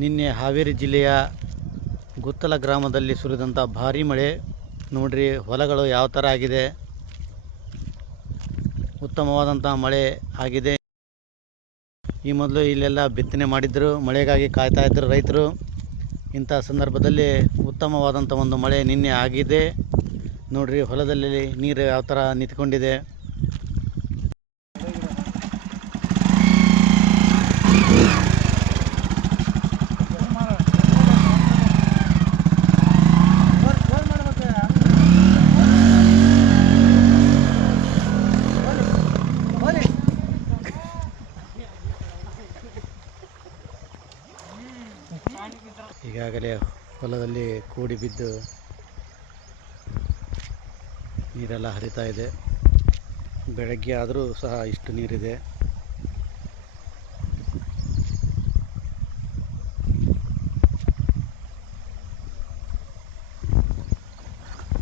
ನಿನ್ನೆ ಹಾವೇರಿ ಜಿಲ್ಲೆಯ ಗುತ್ತಲ ಗ್ರಾಮದಲ್ಲಿ ಸುರಿದಂಥ ಭಾರೀ ಮಳೆ ನೋಡ್ರಿ. ಹೊಲಗಳು ಯಾವ ಥರ ಆಗಿದೆ, ಉತ್ತಮವಾದಂಥ ಮಳೆ ಆಗಿದೆ. ಈ ಮೊದಲು ಇಲ್ಲೆಲ್ಲ ಬಿತ್ತನೆ ಮಾಡಿದ್ರು, ಮಳೆಗಾಗಿ ಕಾಯ್ತಾ ಇದ್ದರು ರೈತರು. ಇಂಥ ಸಂದರ್ಭದಲ್ಲಿ ಉತ್ತಮವಾದಂಥ ಒಂದು ಮಳೆ ನಿನ್ನೆ ಆಗಿದೆ ನೋಡ್ರಿ. ಹೊಲದಲ್ಲಿ ನೀರು ಯಾವ ಥರ ನಿಂತ್ಕೊಂಡಿದೆ. ಈಗಾಗಲೇ ಹೊಲದಲ್ಲಿ ಕೂಡಿ ಬಿದ್ದು ನೀರೆಲ್ಲ ಹರಿತಾ ಇದೆ. ಬೆಳಗ್ಗೆ ಆದರೂ ಸಹ ಇಷ್ಟು ನೀರಿದೆ.